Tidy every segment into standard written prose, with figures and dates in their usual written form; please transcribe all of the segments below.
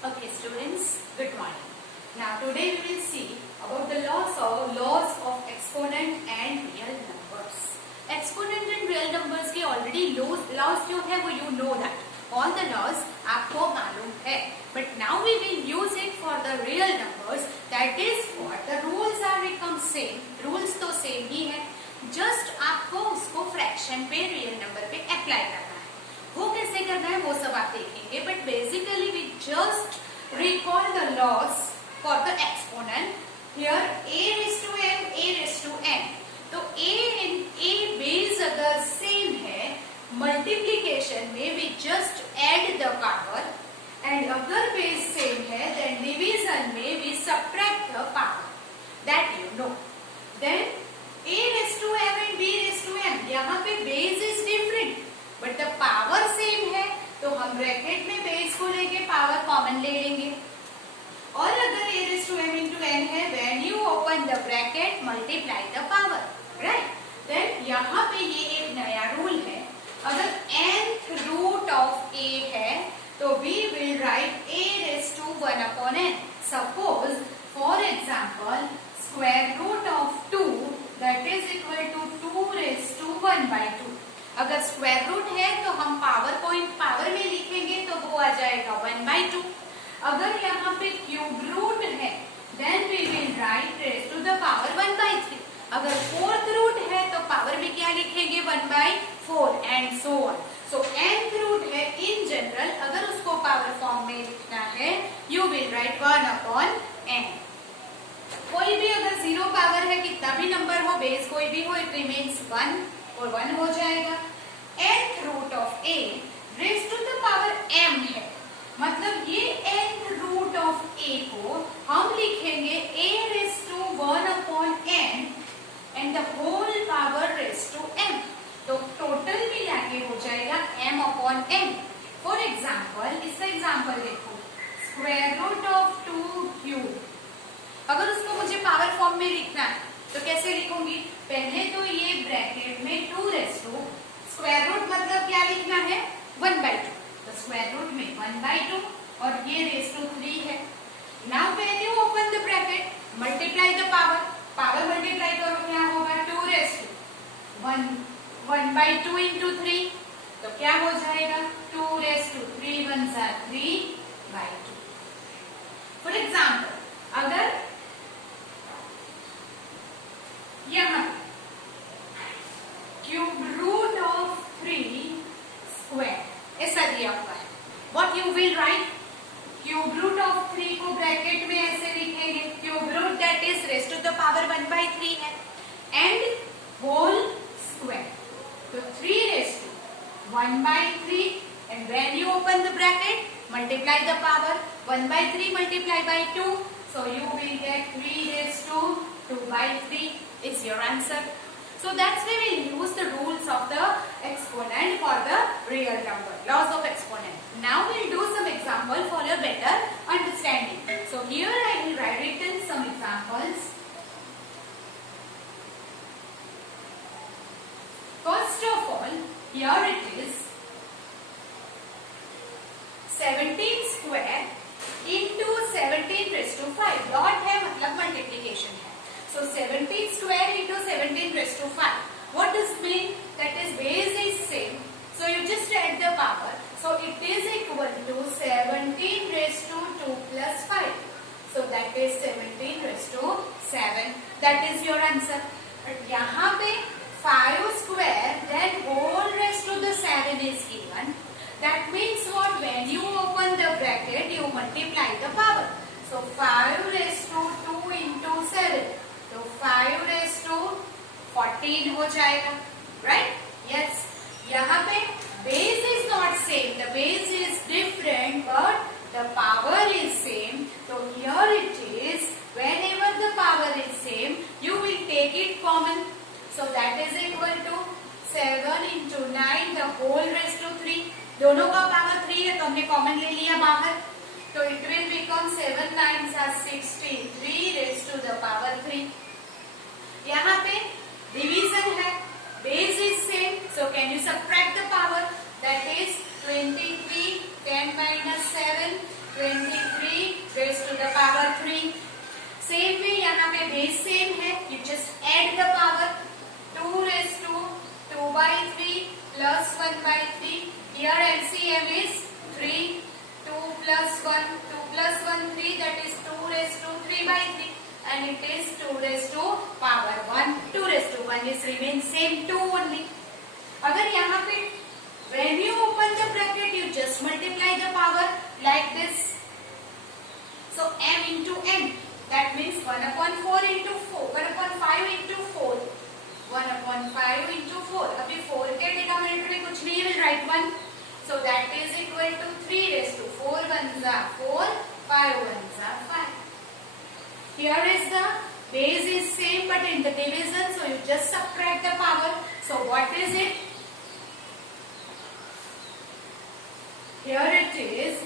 Okay, students, good morning. Now today we will see about the laws of exponent and real numbers. Exponent and real numbers के already laws जो है वो you know that. All the laws आपको मालूम है. But now we will use it for the real numbers. That is what the rules are become same. Rules तो same ही है. Just आपको उसको fraction पे real number पे apply करना है. वो कैसे करना है वो सब आप देखेंगे. But basically we just recall the laws for the exponent. Here a raised to m, a raised to n. तो a बेस अगर सेम है मल्टीप्लीकेशन में we just add the power, and अगर बेस सेम है then division में we subtract the power. That you know. Then a raised to m and b raised to m. यहाँ पे base is different but the power same है तो हम bracket में base को लेके पावर कॉमन ले लेंगे. और अगर a raised to m into n है when you open the bracket multiply the power, right? Then यहाँ पे ये एक नया रूल है. अगर nth रूट ऑफ a है तो we will write a raised to 1 upon n. Suppose for example square root of 2 that is equal to 2 raised to 1 by 2. अगर स्क्वायर रूट है तो हम पावर में लिखेंगे तो वो आ जाएगा 1 by 2. अगर यहाँ पे क्यूब रूट है then we will write raised to the power 1 by 3. अगर फोर्थ रूट है तो पावर में क्या लिखेंगे 1 by 4 and so on. So nth root है in general अगर उसको पावर फॉर्म में लिखना है you will write 1 upon n. कोई भी अगर जीरो पावर है कितना भी नंबर हो बेस कोई भी हो it remains 1 और 1 हो जाएगा. nth root of a raised to the power m है मतलब ये nth रूट ऑफ a को हम लिखेंगे a raised to 1 upon n and the whole power raised to m. तो टोटल मिला के हो जाएगा m upon n. For example इसका एग्जाम्पल देखो स्क्वायर रूट ऑफ 2 क्यूब. अगर उसको मुझे पावर फॉर्म में लिखना है तो कैसे लिखूंगी. पहले तो ये ब्रैकेट में 2 रेस्ट टू स्क्वायर रूट मतलब क्या लिखना है 1 by 2. तो स्क्वायर रूट में 1 by 2 और ये रेस्ट टू 3 है. Now when you open the bracket multiply the power. Power multiply करो क्या होगा 2 रेस्ट टू 1 by 2 into 3 तो क्या हो जाएगा 2 रेस्ट टू 3 1 जा 3 by 2. फॉर एग्जाम्पल अगर यहाँ क्यूब रूट ऑफ 3 स्क्वायर ऐसा दिया हुआ है. What you will write cube root of 3 को ब्रैकेट में ऐसे लिखेंगे cube root that is raised to the power 1 by 3 है एंड होल स्क्वायर. तो 3 raised to 1 by 3 and when you open the bracket multiply the power 1 by 3 multiply by 2 so you will get 3 raised to 2 by 3 is your answer. So that's why we use the rules of the exponent for the real number, laws of exponent. Now we'll do some example for your better understanding. So here I will write written some examples. First of all, here it is 17 square into 17 raised to 5. Dot है मतलब multiplication है. So 17 square into 17 raised to 5. What does mean? That is base is same. So you just add the power. So it is equal to 17 raised to 2 plus 5. So that is 17 raised to 7. That is your answer. But यहाँ पे 5 square then whole raised to the 7 is given. That means what? When you open the bracket you multiply the power. So 5 raised to 2 into 7. तो 5 raised to 14 हो जाएगा. Right? Yes. यहाँ पे base is not same. The base is different but the power is same. So here it is. Whenever the power is same, you will take it common. So that is equal to 7 into 9 the whole raised to 3. दोनों का power 3 है तो हमने common ले लिया बाहर. तो it will become 7 9s are 16 3 raised to the power 3. यहाँ पे डिवीजन है base is same so can you subtract the power that is 23 10 minus 7 23 raised to the power 3. Same में यहाँ पे बेस सेम है, you just add the power 2 raised to 2 by 3 plus 1 by 3. Here LCM is 3, 2 plus 1, 2 plus 1 3, that is 2 raised to 3 by 3, and it is 2 raised to power 1. 2 raised to 1 is remain same 2 only. अगर यहाँ पे when you open the bracket you just multiply the power like this. So m into n, that means 1 upon 4 into 4, 1 upon 5 into 4, 1 upon 5 into 4. अभी 4 के denominator में कुछ नहीं है, we'll write 1. So that is equal to 3 raised to 4 ones are 4, 5 ones are 5. Here is the base is same but in the division, so you just subtract the power. So what is it? Here it is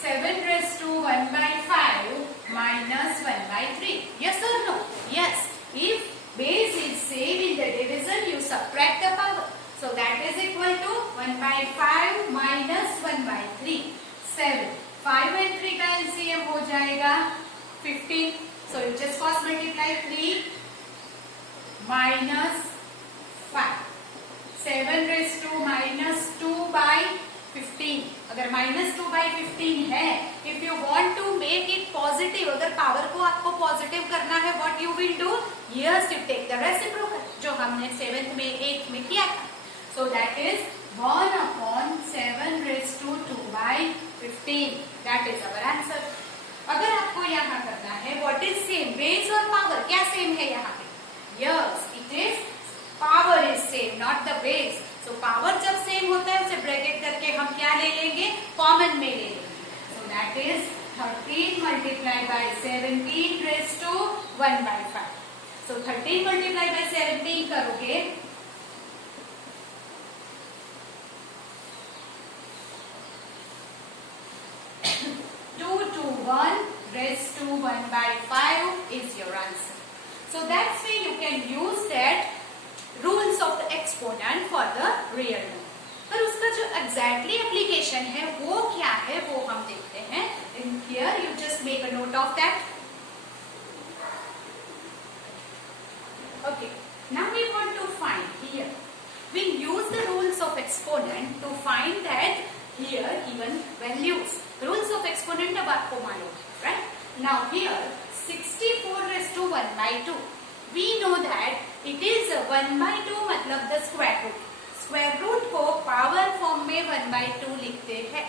7 raised to 1 by 5 minus 1 by 3. Yes or no? Yes. If base is same in the division, you subtract the power. So that is equal to 1 by 5 minus 1 by 3. 7. 5 and 3 का LCM हो जाएगा 15. So you just cross multiply 3 minus 5. 7 raised to minus 2 by 15. अगर minus 2 by 15 है, if you want to make it positive, अगर power को आपको positive करना है, what you will do? Yes, you take the reciprocal, जो हमने 7th में 8th में किया था. So that is 1 upon 7 raised to 2 by 15. That is our answer. अगर आपको यहाँ करना है, what is same? Base और power क्या same है यहाँ पे? Yes, it is power is same, not the base. So power जब same होता है उसे ब्रैकेट करके हम क्या ले लेंगे? कॉमन में ले लेंगे. So that is 13 multiplied by 17 raised to 1 by 5. So 13 multiplied by 17 करोगे 2 to 1 raised to 1 by 5 is your answer. So that's why you can use that rules of the exponent for the real number. पर उसका जो exactly application है वो क्या है वो हम देखते हैं. In here you just make a note of that. Okay. Now we want to find here. We'll use the rules of exponent to find that here given values. Rules of exponent अब आपको मालूम है, right? Now here 64 raised to 1 by 2. We know that it is 1 by 2 मतलब the square root. Square root को power form में 1 by 2 लिखते हैं.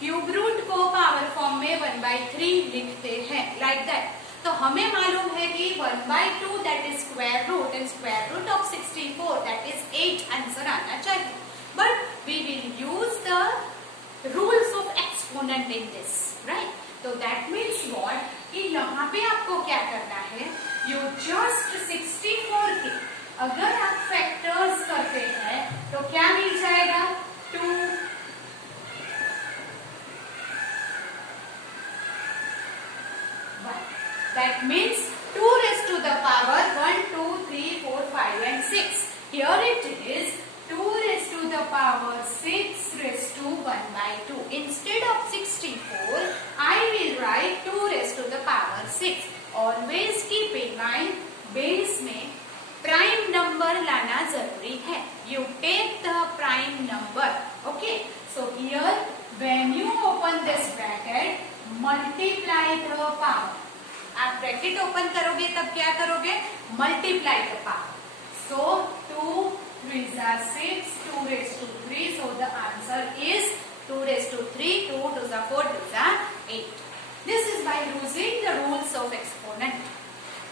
Cube root को power form में 1 by 3 लिखते हैं. Like that. तो हमें मालूम है कि 1 by 2 that is square root and square root of 64 that is 8 answer आना चाहिए. But we will use the rules of exponent in this, right? So that means what? कि यहाँ पे आपको क्या करना है? You just 64 के अगर आप फैक्टर्स करते हैं तो क्या मिल जाएगा? 2 1. That means 2 raised to the power 1, 2, 3, 4, 5 and 6. Here it is 2 raised to the power 6 raised to 1 by 2. Instead of 64, I will write 2 raised to the power 6. Always keep in mind, base में prime number लाना जरूरी है. You take the prime number. Okay. So here, when you open this bracket, multiply the power. आप bracket open करोगे तब क्या करोगे? Multiply the power. So 2 3s are 6, 2 raised to 3. So the answer is 2 raised to 3, 2 2s are 4, 2s are 8. This is by using the rules of exponent.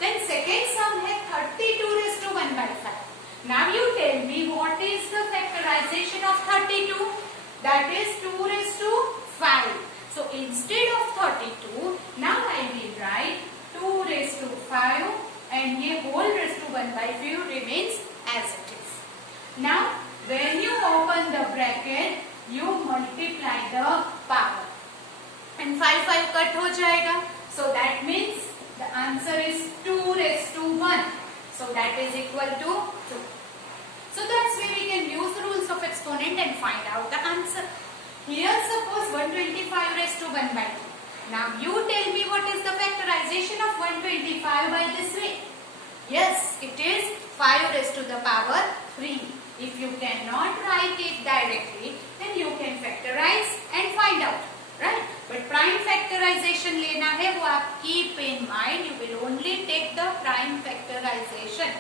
Then second sum है 32 raised to 1 by 5. Now you tell me what is the factorization of 32? That is 2 raised to 5. So instead of 32, now I will write 2 raised to 5 and ये whole raised to 1 by 5 remains as it is. Now when you open the bracket, you multiply the power and 5 cut हो जाएगा. So that means the answer is 2 raised to 1. So that is equal to 2. So that's where we can use the rules of exponent and find out the answer. Here suppose 125 raised to 1 by 2. Now you tell me what is the factorization of 125 by this way. Yes, it is 5 raised to the power 3. If you cannot write it directly, then you can factorize and find out, right? But prime factorization लेना है वो आप keep in mind. You will only take the prime factorization.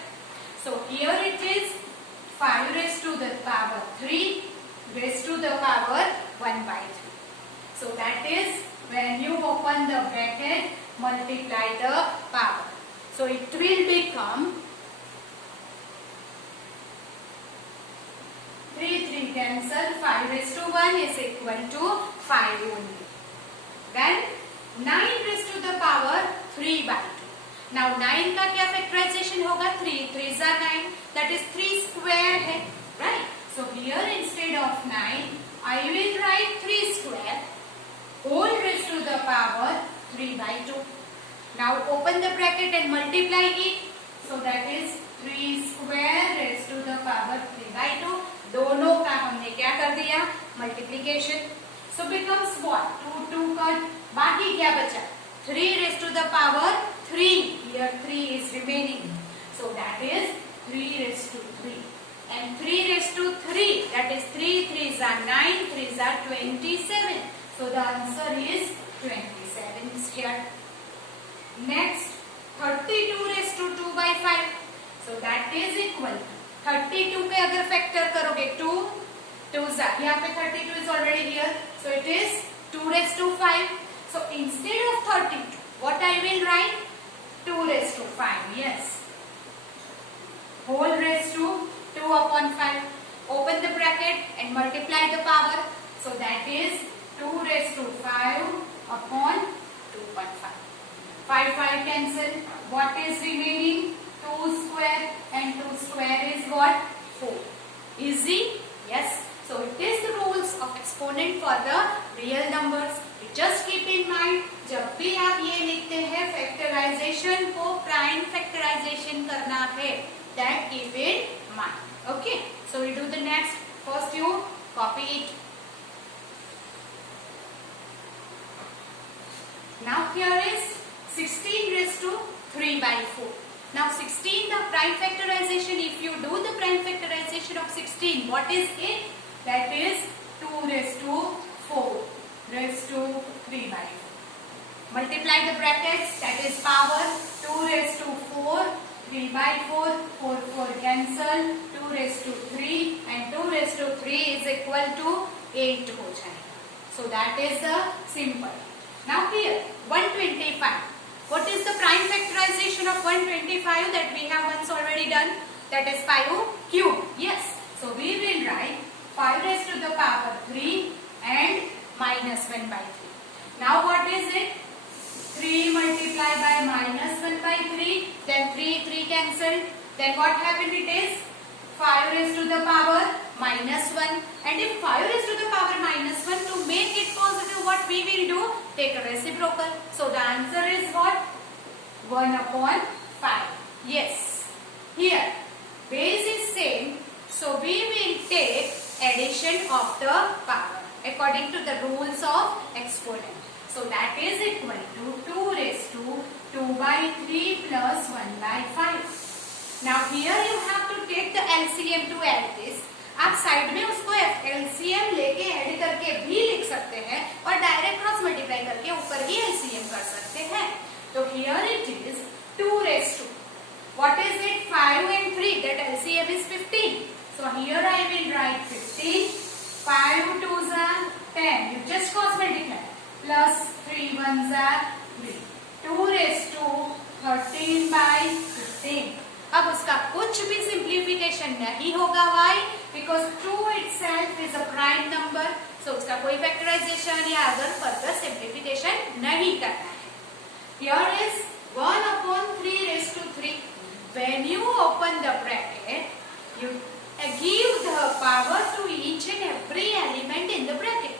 So here it is 5 raised to the power 3 raised to the power 1 by 3. So that is when you open the bracket, multiply the power. So it will become 3 cancel, 5 raised to 1 is equal to 5 only. Then 9 raised to the power 3 by 2. Now 9 का क्या factorization होगा? 3 3s are 9, that is 3 square है, right? So here instead of 9, I will write 3 square whole raised to the power 3 by 2. Now open the bracket and multiply it. So that is 3 square raised to the power 3 by 2. दोनों का हमने क्या कर दिया? Multiplication. So becomes what? 2 cut. बाकी क्या बचा? 3 raised to the power 3. Here 3 is remaining. So that is 3 raised to 3. And 3 raised to 3. That is 3 3s are 9. 3s are 27. So the answer is 27 is here. Next 32 raised to 2 by 5. So that is equal to 32 पे अगर factor करोगे 2 2s are, यहाँ पे 32 is already here. So it is 2 raised to 5. So instead of 32, what I will write? 2 raised to 5. Yes. Whole raised to 2 upon 5. Open the bracket and multiply the power. So that is 2 raised to 5 upon 2.5. 5 5 cancel. What is remaining? 2 square, and 2 square is what? 4. Easy? Yes. So it is the rules of exponent for the real numbers. You just keep in mind, जब भी आप ये लिखते हैं factorization को prime factorization करना है, that keep in mind. Okay. So we do the next. First you copy it. Now here is 16 raised to 3 by 4. Now 16, the prime factorization, if you do the prime factorization of 16, what is it? That is 2 raised to 4 raised to 3 by 4. Multiply the brackets, that is power 2 raised to 4, 3 by 4, 4 4 cancel, 2 raised to 3 and 2 raised to 3 is equal to 8 हो जाएगा. So that is the simple. Now here 125. What is the prime factorization of 125 that we have once already done? That is 5 cube. Yes. So we will write 5 raised to the power 3 and minus 1 by 3. Now what is it? 3 multiplied by minus 1 by 3. Then 3 cancelled. Then what happened? It is 5 raised to the power minus 1. And if 5 raised to the power minus 1, to make it positive, what we will do? Take a reciprocal. So the answer is what? 1 upon 5. Yes. Here, base is same. So we will take addition of the power according to the rules of exponent. So that is equal to 2 raised to 2 by 3 plus 1 by 5. Now here you have to take the LCM to add this. आप side में उसको LCM लेके add करके भी लिख सकते हैं और डायरेक्ट क्रॉस मल्टीप्लाई करके ऊपर भी LCM कर सकते हैं. तो here it is 2 raised to, what is it? 5 and 3, that LCM is 15. So here I will write 15. 5 2s are 10. You just cross multiply. Plus 3 1s are 3. 2 raised to 13 by 15. अब उसका कुछ भी सिंप्लीफिकेशन नहीं होगा. Why? Because 2 itself is a prime number. So उसका कोई factorisation या other further simplification नहीं करना है. Here is 1 upon 3 raised to 3. When you open the bracket, you give the power to each and every element in the bracket.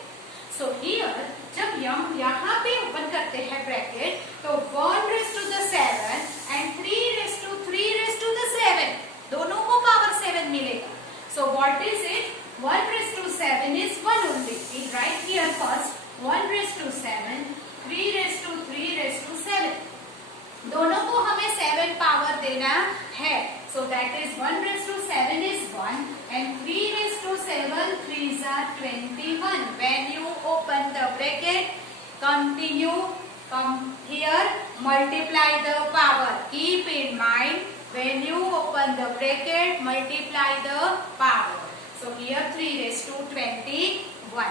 So here, जब यहाँ पे open करते हैं ब्रैकेट, तो 1 raised to the 7 and 3 raised to 3 raised to the 7, दोनों को power 7 मिलेगा. So what is it? 1 raised to 7 is 1 only. We write here first 1 raised to 7, 3 raised that is 1 raised to 7 is 1 and 3 raised to 7 3s are 21. When you open the bracket, continue, come here, multiply the power. Keep in mind, when you open the bracket, multiply the power. So here 3 raised to 21.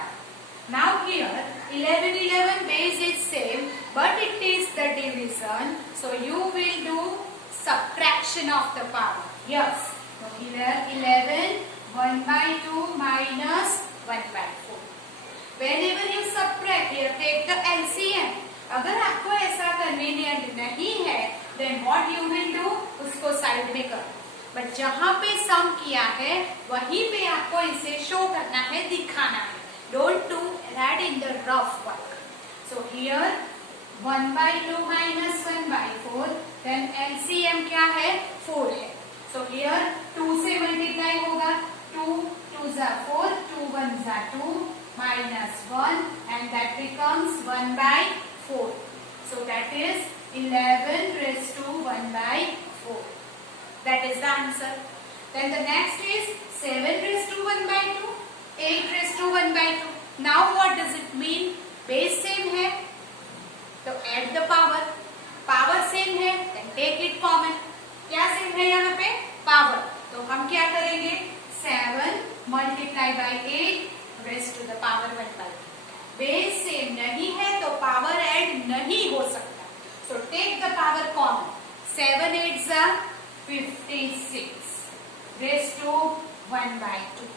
Now here 11 base is same, but it is the division. So you will do subtraction of the power. Yes. So here 11 1 by 2 minus 1 by 4. Whenever you subtract, here take the LCM. अगर आपको ऐसा convenient नहीं है, then what you will do, उसको side में करो. But जहां पे सम किया है वहीं पे आपको इसे शो करना है, दिखाना है. Don't do that in the rough work. So here 1 by 2 minus 1 by 4, then LCM क्या है, 4 है. So here 2 से मल्टीप्लाई होगा, 2 2s are 4, 2 1s are 2 minus 1 and that becomes 1 by 4. So that is 11 raised to 1 by 4. That is the answer. Then the next is 7 raised to 1 by 2, 8 raised to 1 by 2. Now what does it mean? Base same है तो add the power. Power same है then take it common. क्या same है यहाँ पे? Power. तो हम क्या करेंगे? 7 multiply by 8 raised to the power 1 by 2. Base same नहीं है तो पावर ऐड नहीं हो सकता. So take the power common. 7 8s are 56 raised to 1 by 2.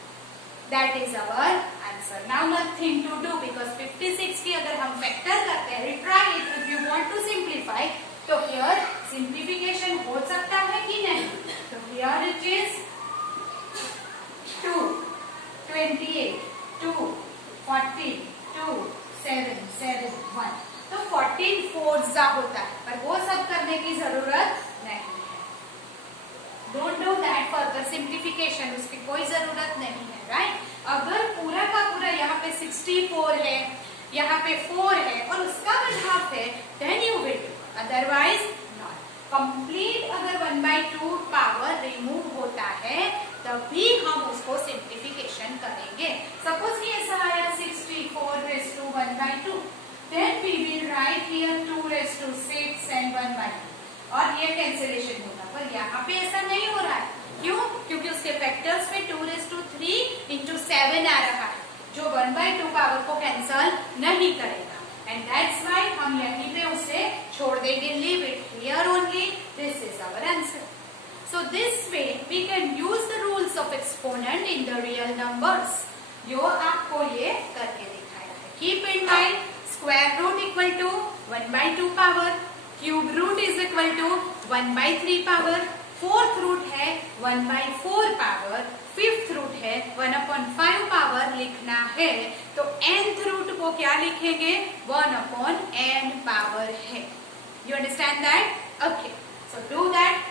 That is our answer. Now nothing to do because 56 की अगर हम फैक्टर करते हैं, try it if you want to simplify. तो here simplification हो सकता है कि नहीं? तो here it is 2 28 2 40 2 7 7 1. तो 14 4s होता है, पर वो सब करने की जरूरत नहीं है. Don't do that further simplification, उसकी कोई जरूरत नहीं है. राइट. अगर पूरा का पूरा यहाँ पे 64 है, यहाँ पे 4 है और उसका 1/2 है, then you will do. Otherwise not. Complete अगर 1 by 2 पावर रिमूव होता है तभी हम उसको सिंप्लीफिकेशन करेंगे. सपोज कि ऐसा आया 64 raised to 1 by 2, then we will write here 2 raised to 6 and 1 by 2 और ये कैंसिलेशन होगा. पर यहाँ पे ऐसा नहीं हो रहा है. क्यों? क्योंकि उसके फैक्टर्स में 2 raised to 3 into 7 आ रहा है जो 1 by 2 पावर को कैंसल नहीं करेगा. And that's why हम यहीं पे उसे छोड़ देंगे. Leave it here only. This is our answer. So this way we can use the rules of exponent in the real numbers. जो आपको ये करके दिखाया है. Keep in mind, square root equal to 1 by 2 power, cube root is equal to 1 by 3 power, fourth root है 1 by 4 power, fifth root है 1/5 power लिखना है. तो nth root को क्या लिखेंगे? 1/n power है. You understand that? Okay. So do that.